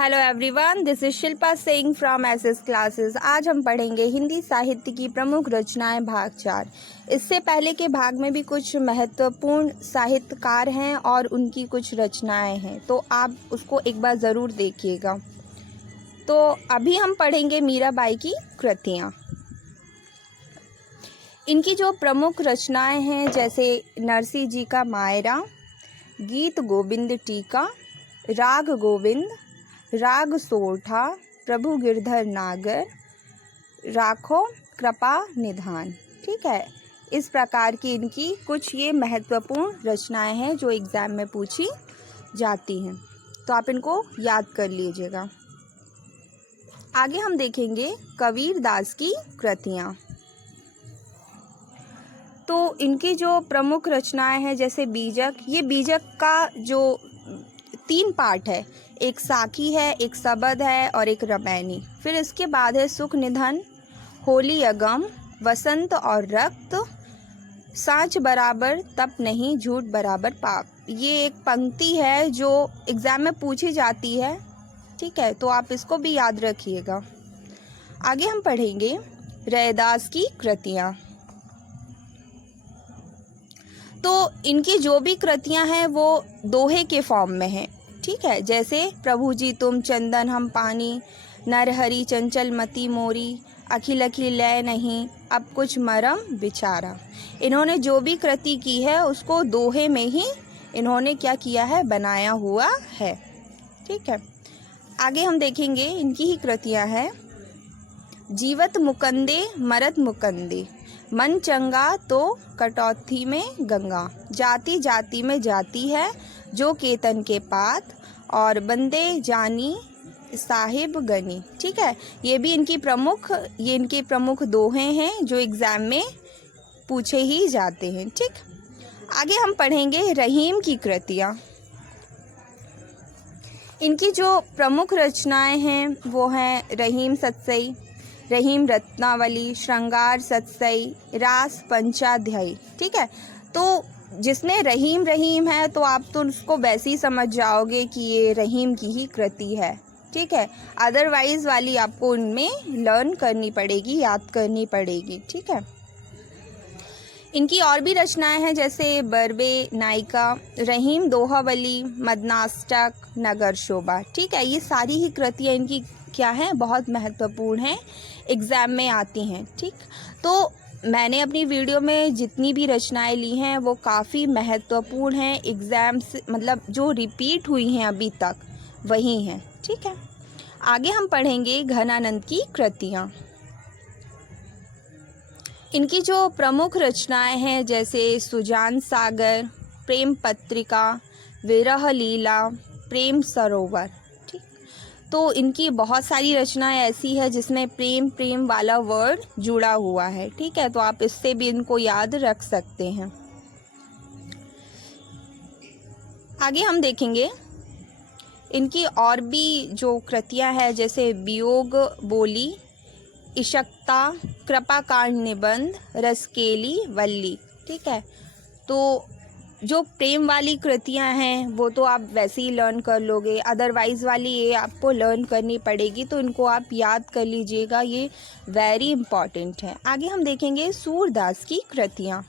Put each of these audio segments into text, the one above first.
Hello everyone, this is Shilpa Singh from SS classes. आज हम पढ़ेंगे हिंदी साहित्य की प्रमुख रचनाएं भाग 4। इससे पहले के भाग में भी कुछ महत्वपूर्ण साहित्यकार हैं और उनकी कुछ रचनाएं हैं, तो आप उसको एक बार ज़रूर देखिएगा। तो अभी हम पढ़ेंगे मीराबाई की कृतियाँ। इनकी जो प्रमुख रचनाएं हैं जैसे नरसिंह जी का मायरा, गीत गोविंद टीका, राग गोविंद, राग सोरठा, प्रभु गिरधर नागर, राखो कृपा निधान। ठीक है, इस प्रकार की इनकी कुछ ये महत्वपूर्ण रचनाएं हैं जो एग्ज़ाम में पूछी जाती हैं, तो आप इनको याद कर लीजिएगा। आगे हम देखेंगे कबीर दास की कृतियाँ। तो इनकी जो प्रमुख रचनाएं हैं जैसे बीजक, ये बीजक का जो 3 पार्ट है, एक साखी है, एक सबद है और एक रमैनी। फिर इसके बाद है सुख निधन, होली अगम, वसंत और रक्त, सांच बराबर तप नहीं, झूठ बराबर पाप। ये एक पंक्ति है जो एग्ज़ाम में पूछी जाती है। ठीक है, तो आप इसको भी याद रखिएगा। आगे हम पढ़ेंगे रैदास की कृतियाँ। तो इनकी जो भी कृतियाँ हैं वो दोहे के फॉर्म में हैं। ठीक है, जैसे प्रभु जी तुम चंदन हम पानी, नरहरि चंचल मति मोरी, अखिल अखिल लय नहीं, अब कुछ मरम विचारा। इन्होंने जो भी कृति की है उसको दोहे में ही इन्होंने क्या किया है, बनाया हुआ है। ठीक है, आगे हम देखेंगे इनकी ही कृतियाँ हैं। जीवत मुकंदे मरत मुकंदे, मन चंगा तो कटौती में गंगा, जाति जाति में जाती है जो केतन के पात, और बंदे जानी साहिब गनी। ठीक है, ये इनकी प्रमुख दोहे हैं जो एग्ज़ाम में पूछे ही जाते हैं। ठीक, आगे हम पढ़ेंगे रहीम की कृतियाँ। इनकी जो प्रमुख रचनाएं हैं वो हैं रहीम सतसई, रहीम रत्नावली, श्रृंगार सतसई, रास पंचाध्यायी। ठीक है, तो जिसमें रहीम रहीम है तो आप तो उसको वैसे ही समझ जाओगे कि ये रहीम की ही कृति है। ठीक है, अदरवाइज वाली आपको उनमें लर्न करनी पड़ेगी, याद करनी पड़ेगी। ठीक है, इनकी और भी रचनाएं हैं जैसे बरबे नायिका, रहीम दोहावली, मदनाष्टक, नगर शोभा। ठीक है, ये सारी ही कृतियाँ इनकी क्या हैं, बहुत महत्वपूर्ण हैं, एग्ज़ाम में आती हैं। ठीक, तो मैंने अपनी वीडियो में जितनी भी रचनाएं ली हैं वो काफ़ी महत्वपूर्ण हैं, एग्ज़ाम से मतलब जो रिपीट हुई हैं अभी तक वही हैं। ठीक है, आगे हम पढ़ेंगे घनानंद की कृतियाँ। इनकी जो प्रमुख रचनाएं हैं जैसे सुजान सागर, प्रेम पत्रिका, विरह लीला, प्रेम सरोवर। ठीक, तो इनकी बहुत सारी रचनाएं ऐसी है जिसमें प्रेम प्रेम वाला वर्ड जुड़ा हुआ है। ठीक है, तो आप इससे भी इनको याद रख सकते हैं। आगे हम देखेंगे इनकी और भी जो कृतियां हैं जैसे वियोग बोली, इशक्ता, कृपा कांड निबंध, रसकेली वल्ली। ठीक है, तो जो प्रेम वाली कृतियां हैं वो तो आप वैसे ही लर्न कर लोगे, अदरवाइज़ वाली ये आपको लर्न करनी पड़ेगी, तो इनको आप याद कर लीजिएगा, ये वेरी इम्पॉर्टेंट है। आगे हम देखेंगे सूरदास की कृतियाँ।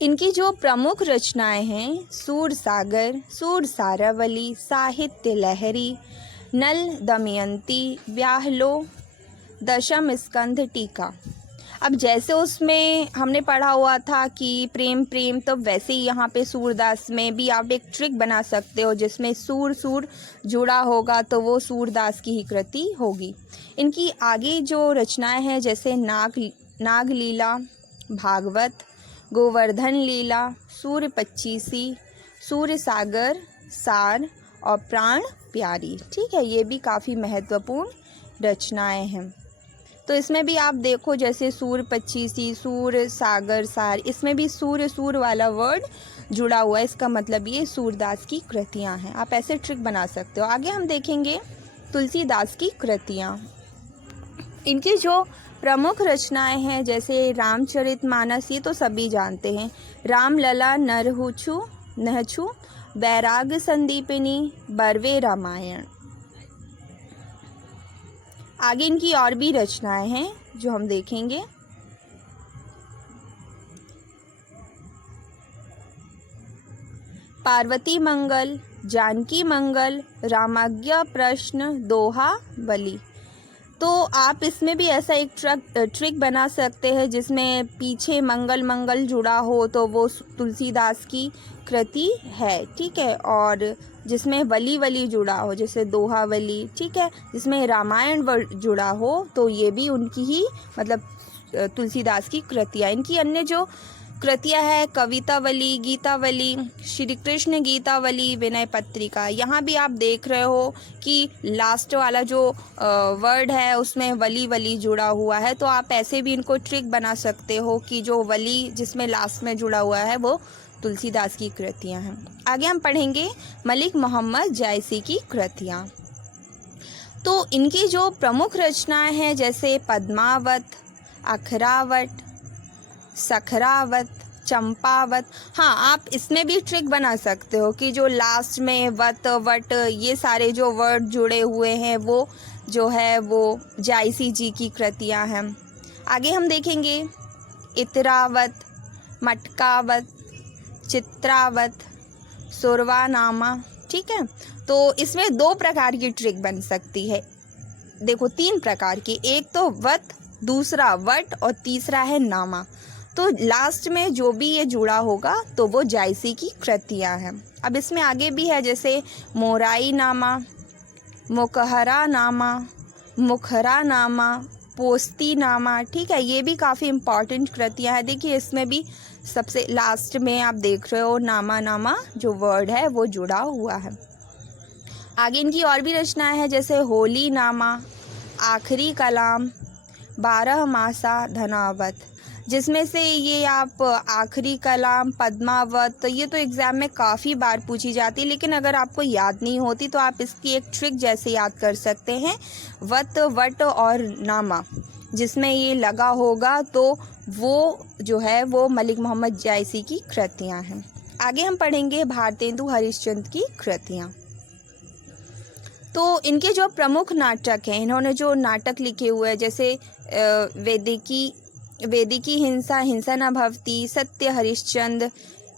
इनकी जो प्रमुख रचनाएं हैं सूरसागर, सूरसारावली, साहित्य लहरी, नल दमयंती, व्याहलो, दशम स्कंध टीका। अब जैसे उसमें हमने पढ़ा हुआ था कि प्रेम प्रेम, तो वैसे ही यहाँ पे सूरदास में भी आप एक ट्रिक बना सकते हो जिसमें सूर जुड़ा होगा तो वो सूरदास की ही कृति होगी। इनकी आगे जो रचनाएं हैं जैसे नाग लीला, भागवत, गोवर्धन लीला, सूर्य पच्चीसी, सूर्य सागर, सार और प्राण प्यारी। ठीक है, ये भी काफ़ी महत्वपूर्ण रचनाएं हैं। तो इसमें भी आप देखो जैसे सूर्य पच्चीसी, सूर्य सागर, सार, इसमें भी सूर्य वाला वर्ड जुड़ा हुआ है, इसका मतलब ये सूरदास की कृतियाँ हैं। आप ऐसे ट्रिक बना सकते हो। आगे हम देखेंगे तुलसीदास की कृतियाँ। इनकी जो प्रमुख रचनाएं हैं जैसे रामचरितमानस, ये तो सभी जानते हैं, रामलला, नरहुछु, नहछु वैराग्य संदीपिनी, बरवे रामायण। आगे इनकी और भी रचनाएं हैं जो हम देखेंगे। पार्वती मंगल, जानकी मंगल, रामाज्ञा प्रश्न, दोहा वली। तो आप इसमें भी ऐसा एक ट्रिक बना सकते हैं जिसमें पीछे मंगल मंगल जुड़ा हो तो वो तुलसीदास की कृति है, ठीक है। और जिसमें वली वली जुड़ा हो जैसे दोहा वली, ठीक है। जिसमें रामायण जुड़ा हो तो ये भी उनकी ही मतलब तुलसीदास की कृतियाँ। इनकी अन्य जो कृतियाँ है कवितावली, गीतावली, श्री कृष्ण गीतावली, विनय पत्रिका। यहाँ भी आप देख रहे हो कि लास्ट वाला जो वर्ड है उसमें वली वली जुड़ा हुआ है, तो आप ऐसे भी इनको ट्रिक बना सकते हो कि जो वली जिसमें लास्ट में जुड़ा हुआ है वो तुलसीदास की कृतियाँ हैं। आगे हम पढ़ेंगे मलिक मोहम्मद जायसी की कृतियाँ। तो इनकी जो प्रमुख रचनाएं हैं जैसे पद्मावत, अखरावट, सखरावत, चंपावत। हाँ, आप इसमें भी ट्रिक बना सकते हो कि जो लास्ट में वत वट ये सारे जो वर्ड जुड़े हुए हैं वो जो है वो जायसी जी की कृतियाँ हैं। आगे हम देखेंगे इतरावत, मटकावत, चित्रावत, सुरवानामा, ठीक है। तो इसमें 2 प्रकार की ट्रिक बन सकती है, देखो 3 प्रकार की, एक तो वत, दूसरा वट और तीसरा है नामा। तो लास्ट में जो भी ये जुड़ा होगा तो वो जायसी की कृतियाँ हैं। अब इसमें आगे भी है जैसे मोराई नामा, मुखहरा नामा, मुखरा नामा, पोस्ती नामा, ठीक है। ये भी काफ़ी इम्पॉर्टेंट कृतियाँ हैं। देखिए इसमें भी सबसे लास्ट में आप देख रहे हो नामा नामा जो वर्ड है वो जुड़ा हुआ है। आगे इनकी और भी रचनाएं हैं जैसे होली नामा, आखिरी कलाम, 12 मासा, धनावत। जिसमें से ये आप आखिरी कलाम, पद्मावत, तो ये तो एग्ज़ाम में काफ़ी बार पूछी जाती है, लेकिन अगर आपको याद नहीं होती तो आप इसकी एक ट्रिक जैसे याद कर सकते हैं, वत वट और नामा जिसमें ये लगा होगा तो वो जो है वो मलिक मोहम्मद जायसी की कृतियाँ हैं। आगे हम पढ़ेंगे भारतेंदु हरिश्चंद्र की कृतियाँ। तो इनके जो प्रमुख नाटक हैं, इन्होंने जो नाटक लिखे हुए हैं जैसे वेदिकी हिंसा, हिंसा न भवति, सत्य हरिश्चंद्र,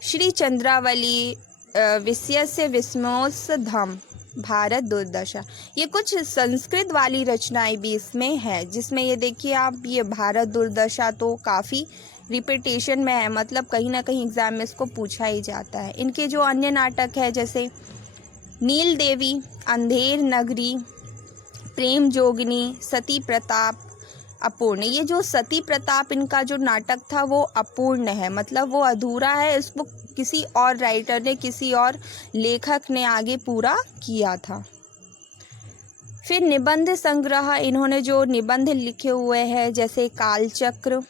श्री चंद्रावली, विषयस्य विस्मोत्सधम, भारत दुर्दशा। ये कुछ संस्कृत वाली रचनाएं भी इसमें है, जिसमें ये देखिए आप ये भारत दुर्दशा तो काफ़ी रिपीटेशन में है, मतलब कहीं ना कहीं एग्जाम में इसको पूछा ही जाता है। इनके जो अन्य नाटक है जैसे नील देवी, अंधेर नगरी, प्रेम जोगिनी, सती प्रताप, अपूर्ण। ये जो सती प्रताप इनका जो नाटक था वो अपूर्ण है, मतलब वो अधूरा है, इसको किसी और राइटर ने, किसी और लेखक ने आगे पूरा किया था। फिर निबंध संग्रह, इन्होंने जो निबंध लिखे हुए हैं जैसे कालचक्र,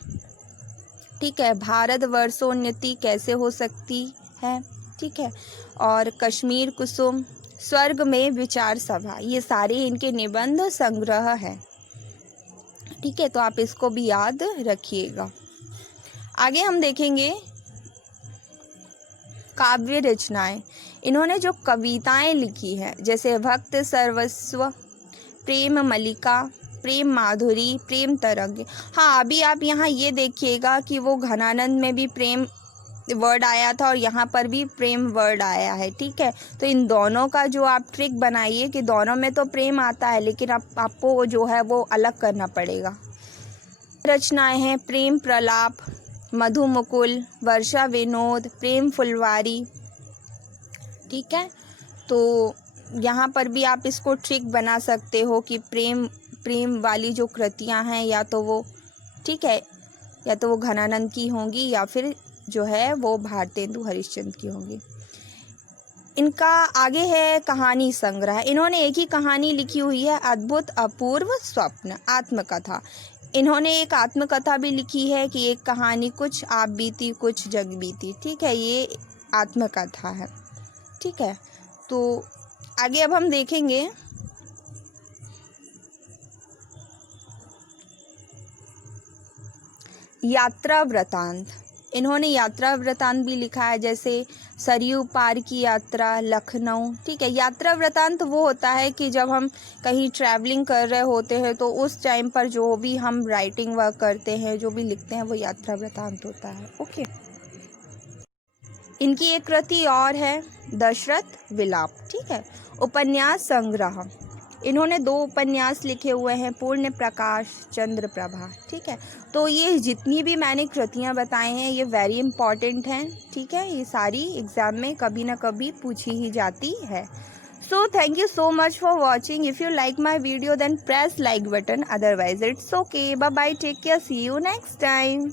ठीक है, भारत वर्षोन्नति कैसे हो सकती है, ठीक है, और कश्मीर कुसुम, स्वर्ग में विचार सभा, ये सारे इनके निबंध संग्रह हैं, ठीक है। तो आप इसको भी याद रखिएगा। आगे हम देखेंगे काव्य रचनाएं। इन्होंने जो कविताएं लिखी हैं जैसे भक्त सर्वस्व, प्रेम मलिका, प्रेम माधुरी, प्रेम तरंग। हाँ, अभी आप यहाँ ये देखिएगा कि वो घनानंद में भी प्रेम वर्ड आया था और यहाँ पर भी प्रेम वर्ड आया है, ठीक है। तो इन दोनों का जो आप ट्रिक बनाइए कि दोनों में तो प्रेम आता है लेकिन आपको जो है वो अलग करना पड़ेगा। रचनाएं हैं प्रेम प्रलाप, मधुमुकुल, वर्षा विनोद, प्रेम फुलवारी, ठीक है। तो यहाँ पर भी आप इसको ट्रिक बना सकते हो कि प्रेम वाली जो कृतियाँ हैं या तो वो, ठीक है, या तो वो घनानंद की होंगी या फिर जो है वो भारतेंदु हरिश्चंद्र की होंगी। इनका आगे है कहानी संग्रह। इन्होंने एक ही कहानी लिखी हुई है, अद्भुत अपूर्व स्वप्न, आत्मकथा। इन्होंने एक आत्मकथा भी लिखी है कि एक कहानी कुछ आप बीती कुछ जग बीती, ठीक है, ये आत्मकथा है, ठीक है। तो आगे अब हम देखेंगे यात्रा वृतांत। इन्होंने यात्रा वृतांत भी लिखा है जैसे सरयू पार की यात्रा, लखनऊ। ठीक है, यात्रा वृतांत वो होता है कि जब हम कहीं ट्रैवलिंग कर रहे होते हैं तो उस टाइम पर जो भी हम राइटिंग वर्क करते हैं, जो भी लिखते हैं, वो यात्रा वृतांत होता है। ओके। इनकी एक कृति और है, दशरथ विलाप। ठीक है, उपन्यास संग्रह। इन्होंने 2 उपन्यास लिखे हुए हैं, पूर्ण प्रकाश, चंद्र प्रभा। ठीक है, तो ये जितनी भी मैंने कृतियाँ बताई हैं ये वेरी इंपॉर्टेंट हैं। ठीक है, ये सारी एग्ज़ाम में कभी ना कभी पूछी ही जाती है। So thank you so much for watching. If you like my video then press like button, otherwise it's okay. Bye bye, take care, see you next time.